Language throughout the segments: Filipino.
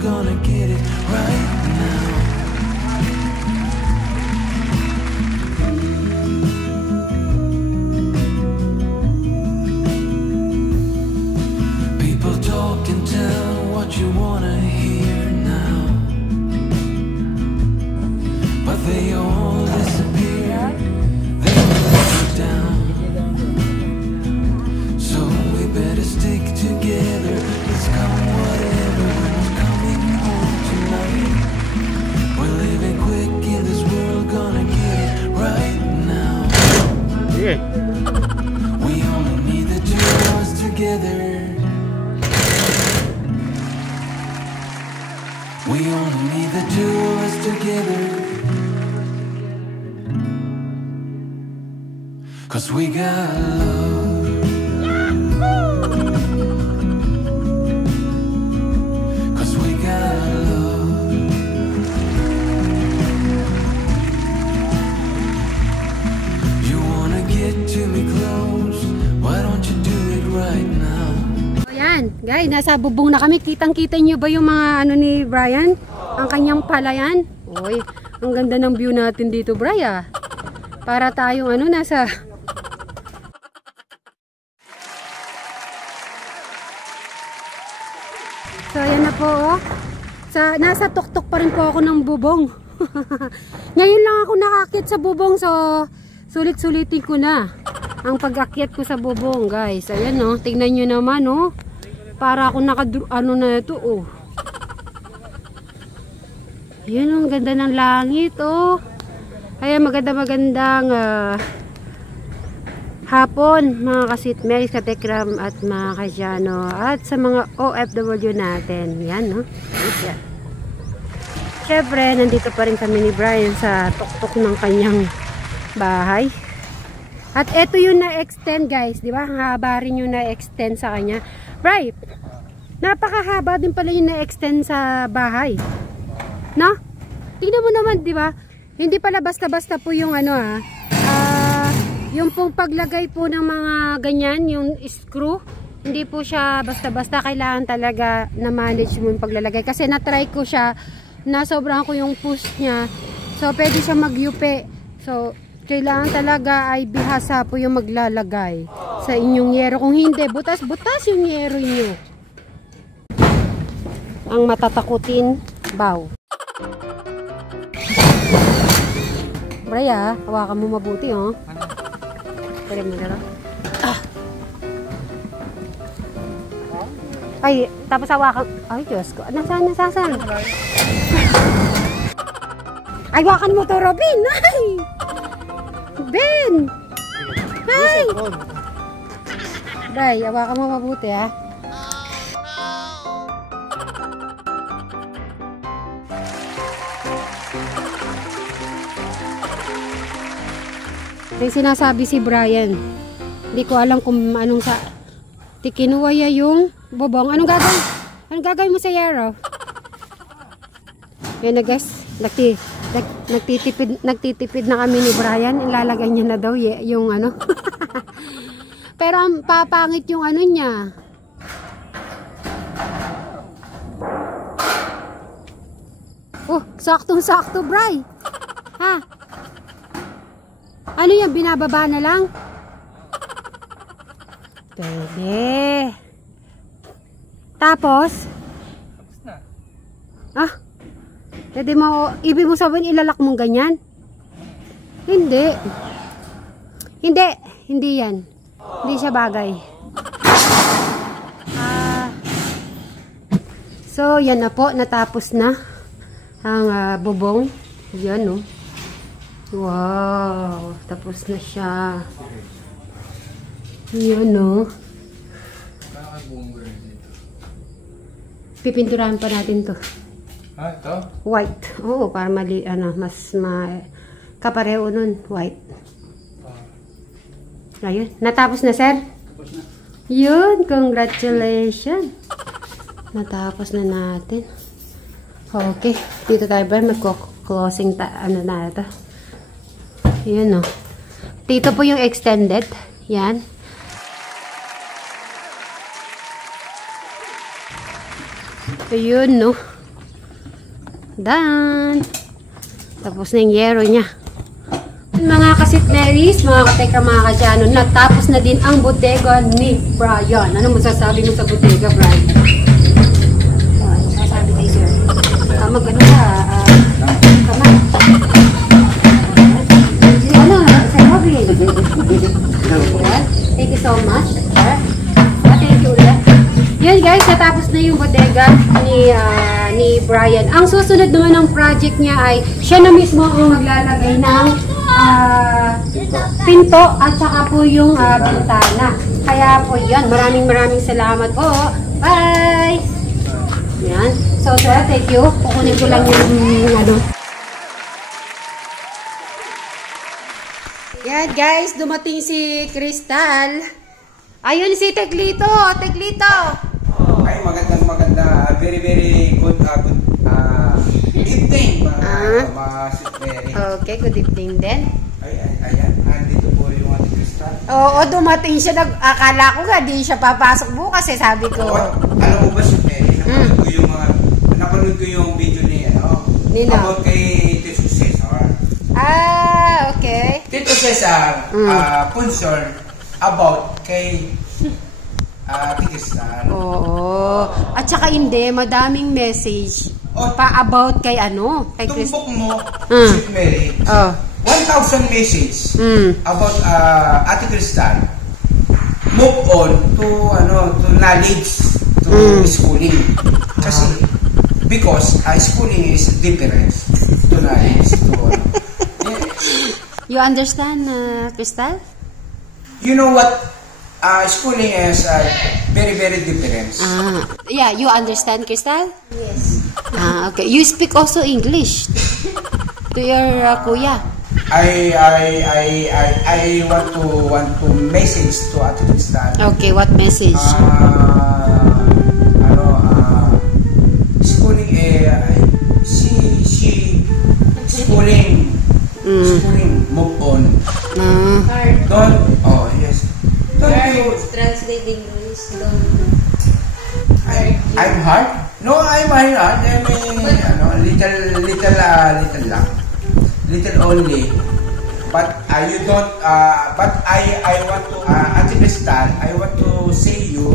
gonna get it right now. People talk and tell what you wanna hear now, but they all disappear, they will let you down. So we better stick together, let's come whatever, we're coming home tonight. We're living quick in this world, gonna get it right now. Yeah. We only need the two of us together. We only need the two of us together. 'Cause we got love. Cause we got love. You wanna get to me close, why don't you do it right now? Ayan, guys, nasa bubong na kami. Kitang-kita nyo ba yung mga ano ni Brian? Ang kanyang palayan. Uy, ang ganda ng view natin dito, Brian. Para tayong ano, nasa... So, ayan na po, oh. Nasa tuktok pa rin po ako ng bubong. Ngayon lang ako nakakit sa bubong, so sulit-sulitin ko na ang pag-akyat ko sa bubong, guys. Ayan, oh. Tingnan nyo naman, oh. Para ako ano na ito, oh. Ayan, oh. Ang ganda ng langit, oh. Ayan, magandang hapon, mga kasitmeris, katekram, at mga kasyano, at sa mga OFW natin. Yan, no? Yan. Siyempre, nandito pa rin kami ni Brian sa tuktok ng kanyang bahay. At ito yung na-extend, guys. Di ba? Ang haba rin yung na-extend sa kanya. Brian, napakahaba din pala yung na-extend sa bahay. No? Tingnan mo naman, di ba? Hindi pala basta-basta po yung ano, yung pong paglagay po ng mga ganyan, yung screw, hindi po siya basta-basta, kailangan talaga na manage mo yung paglalagay. Kasi na-try ko siya, nasobrahan ko yung push niya, so pwede siya mag-yupe. So, kailangan talaga ay bihasa po yung maglalagay sa inyong yero. Kung hindi, butas-butas yung yero nyo. Ang matatakutin, baw. Braya, hawakan mo mabuti, oh. Pwede mo na. Ay, tapos hawakan. Ay, Diyos ko. Nasaan? Ay, hawakan mo to, Robin. Ay! Ben! Ay! Day, hawakan mo mabuti, ha. May sinasabi si Brian. Hindi ko alam kung anong sa... Kinuha niya yung bubong. Anong gagawin? Anong gagawin mo sa yero? Yan na, guys. Nagtitipid na kami ni Brian. Ilalagay niya na daw yung ano. Pero ang papangit yung ano niya. Oh, saktong-sakto, Bri. Ha? Ano yan? Binababa na lang? Pwede. Tapos? Ah? Pwede mo, ibig mo sabihin ilalak mong ganyan? Hindi. Hindi yan. Hindi siya bagay. So, yan na po. Natapos na ang bubong. Yan, no? Wow, tapos na siya. Yan, no? Pipinturahan pa natin to. Ah, ito? White. Oo, para mali, ano, mas kapareho nun. White. Ayun. Natapos na, sir? Tapos na. Yun, congratulations. Natapos na natin. Okay. Dito tayo ba? Mag-closing ano na ito. Yun, no. Dito po yung extended. Yan. Ayun, no. Done. Tapos na yung yero niya. Mga kasitneris, mga kateka, mga kasyano, natapos na din ang bodega ni Brian. Ano masasabi mo sa bodega, Brian? Ano masasabi kayo, sir? Mag-ano ka? Kamay. Ano? Sir Robin. Thank you so much. Thank you ulit. Yan guys, natapos na yung bodega ni Brian. Ang susunod naman ng project niya ay siya na mismo ang maglalagay ng pinto at saka po yung bintana. Kaya po yan, maraming salamat po. Bye! Yan. So sir, thank you. Kukunin ko lang yung ano. Yan guys, dumating si Crystal. Ayun si Teglito. Teglito! Ay, maganda. Very good evening, mga sitmeri. Okay, good evening din. Ayan, andito po yung ating Crystal. Oo, dumating siya. Akala ko nga, di siya papasok bukas eh, sabi ko. Alam mo ba, sitmeri, napanood ko yung video ni, Nino? about kay Tito Cesar. Okay. Tito Cesar, concerned about kay Crystal. Oo. At saka hindi, madaming message pa about kay kay Crystal. Tumbok mo, sitmeri. 1,000 message about Ate Crystal. Move on to knowledge, to schooling. Kasi because schooling is different to knowledge, You understand, Crystal? You know what? Schooling is very different. Yeah, you understand, Crystal? Yes. Okay. You speak also English to your kuya. I want to message to Ate Crystal. Okay, what message? Schooling schooling move on. Don't yes. Don't you translate English. I'm hard? No, I'm hard. I mean, little lang. Little only. But you don't, but I want to, Ate Crystal, I want to say you,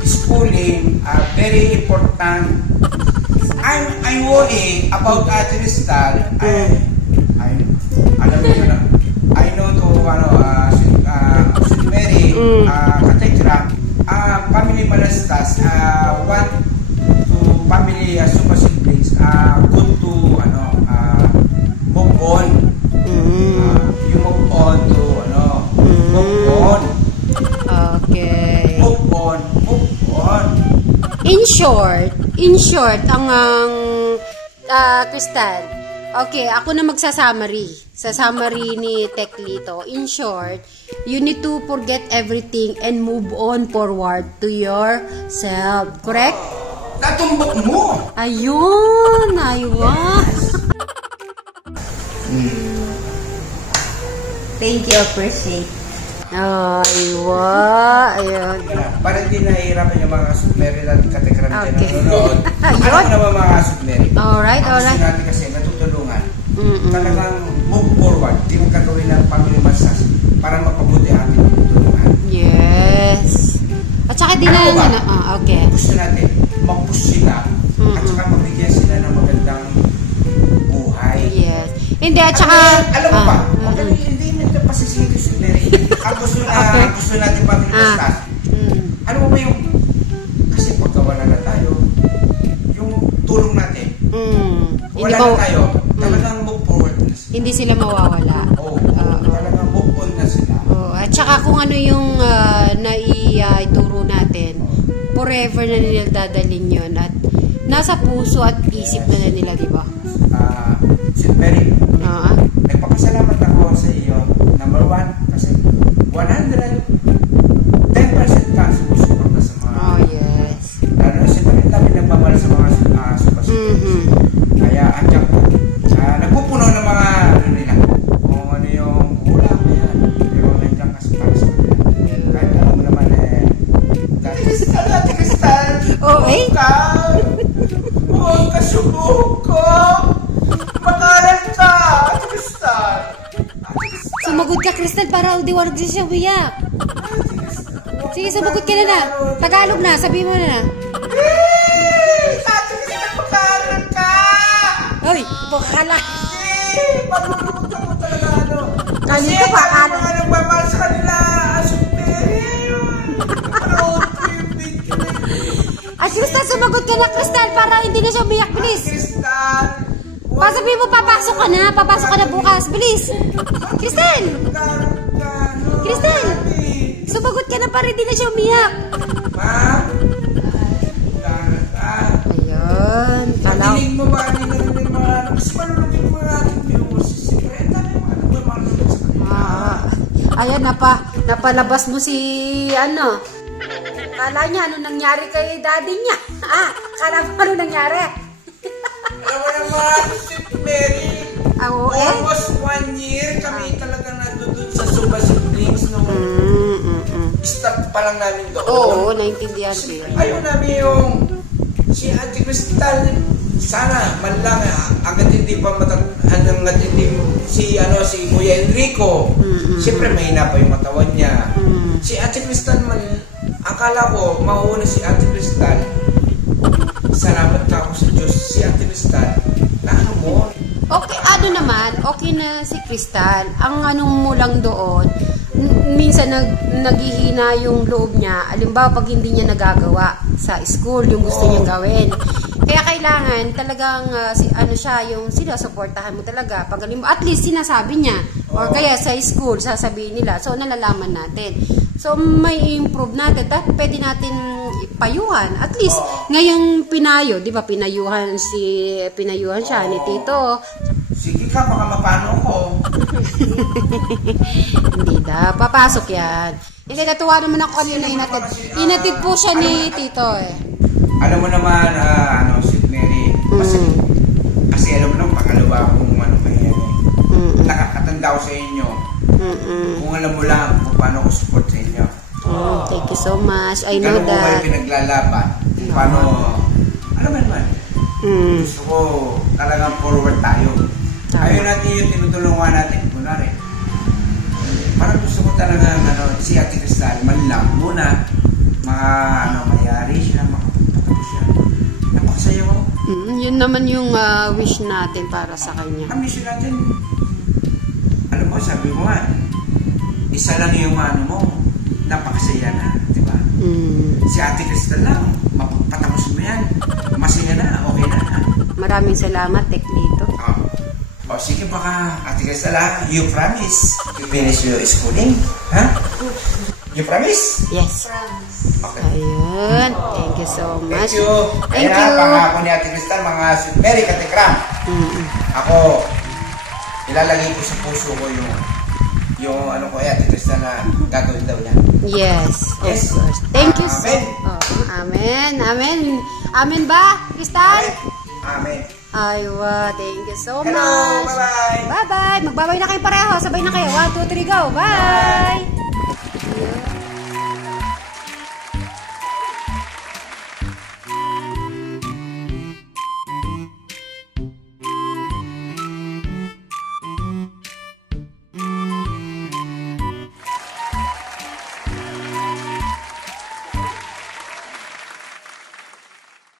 schooling, very important. I worry about Ate Crystal. I know to, Mary, Katekra, family malastas, want to family super siblings, good to, move on. You move on to, move on. Okay. Move on. In short, ang Crystal. Okay, ako na magsa-summary. Sa summary ni Teklito. In short, you need to forget everything and move on forward to yourself. Correct? Natumbok mo! Ayun! Thank you, appreciate. Ayun. Para hindi nahihirapan yung mga submarine at katekram dyan Okay. nanonood. Ano ko naman mga submarine? Alright. Gusto natin kasi natutulungan. Talagang move forward. Hindi mo gagawin ng family massage para mapabuti ang ating tutulungan. Yes. At saka din Ano ba? okay. Gusto natin mag-push sila at saka mabigyan sila ng magandang buhay. Yes. Hindi, at saka... Alam mo ba? Hindi nito pasisito si Mary. Ang gusto natin family massage. Ano mo ba yung... Kasi pagkawala na tayo, yung tulong natin. Wala na tayo. Talagang move forward na sila. Hindi sila mawawala. Talagang move on na sila. At saka kung ano yung naituro natin, forever na nila dadalhin yun. At nasa puso at isip na nila, di ba? Si Mary, nagpapasalamat ako sa iyo. Number 1, kasi 110% ka sumusuporta sa mga... yes. Lalo na siyempre dami nagmamahal sa mga super-super. Kaya andyan po. Nagpupuno ng mga nila. Kung ano yung kulang na yan. Pero nandiyan kasi para sa kanila. Kahit alam mo naman Ate Crystal! Oh, eh? Huwag ka buhok ko. Mag-aral ka, Ate Crystal. Ate Crystal. Sumagot ka, Crystal, para di warag siya umiyak. Sige, sumagot ka na. Tagalog na, sabi mo na. Ate Crystal, mag-aral ka. Oy, bakala. Malulungkot ako talaga, ano. Kasi Kasi pa, ang mga nagmamahal sa kanila, Ate Mary. Panood ko yung video na yun. Ay, Crystal, sumagot ka na, Crystal, para hindi na siya umiyak, bilis. Crystal. Sabi mo, papasok ka na bukas, bilis. Crystal, Crystal, sumagot ka na para hindi na siya umiyak. Ma? Ayun, kalaw. Patinig mo ba kanina rin yung mga ano? Kasi malulungkot mo mga ating viewers. Siyempre, ang dami mga nagmamahal sa kanila. Ayan, napalabas mo si, ano, kala niya, ano nangyari kay daddy niya? Kala mo ano nangyari? Alam mo naman, si Mary. Oo, Almost 1 year kami talaga nandun sa Suba Siblings nung start pa lang namin doon. Oo, naintindihan ko yun. Ayaw namin yung si Ate Crystal, sana man lang agad hindi pa hanggang hindi si Kuya Enrico. Siyempre mahina pa yung matawan niya. Si Ate Crystal man, akala ko mauuna si Ate Crystal. Salamat ka ako sa Diyos. Si Ate Crystal, na ano mo? Okay, ano naman, okay na si Crystal. Ang anong mo lang doon, minsan naghihina yung loob niya. Alimbawa, pag hindi niya nagagawa sa school, yung gusto niyang gawin. Kaya kailangan talagang, yung sinusuportahan mo talaga. Pag at least sinasabi niya. Or kaya sa school, sasabihin nila. So, nalalaman natin. So, may improve natin. Pwede natin payuhan. At least, ngayong pinayo, di ba, pinayuhan siya ni Tito. Sige ka, baka mapano ko. Hindi da, papasok yan. Hindi, natuwa naman ako kanina. Inatid po siya ni Tito eh. Alam mo naman, si Mary, kasi alam mo naman, pangalawa kung ano kaya nakakatanda ko sa inyo. Kung alam mo lang kung paano ko support sa inyo. Thank you so much. I know Ganun ko kayo that. pinaglalaban. Kung paano, alam mo naman, gusto ko talagang forward tayo. Ayaw natin yung tinutulungan natin, kunwari. Parang gusto ko talaga, si Ate Crystal, man lang muna, mayari siya, makapagpatapos siya. Napakasaya ko. Yun naman yung wish natin para sa kanya. Ang mission natin, alam mo, sabi mo nga, isa lang yung mo, napakasaya na, di ba? Si Ate Crystal lang, mapagpatapos mo yan, masaya na, okay na. Maraming salamat, Teklito. O sige baka, Ate Crystal you promise to finish your schooling? Ha? You promise? Yes. Okay. Ayun. Thank you so much. Thank you. Thank Ayan, you. pangako ni Ate Crystal, mga Mary Katekram. Ako, ilalagay ko sa puso ko yung ano ko, Ate Crystal na gagawin daw niya. Yes. Yes. Of course. Thank you so Amen. Amen. Amen. Amen ba, Crystal? Amen. Aywa. Thank you so Hello, much. bye-bye. Bye-bye. Magbabay na kayo pareho. Sabay na kayo. 1, 2, 3, go. Bye.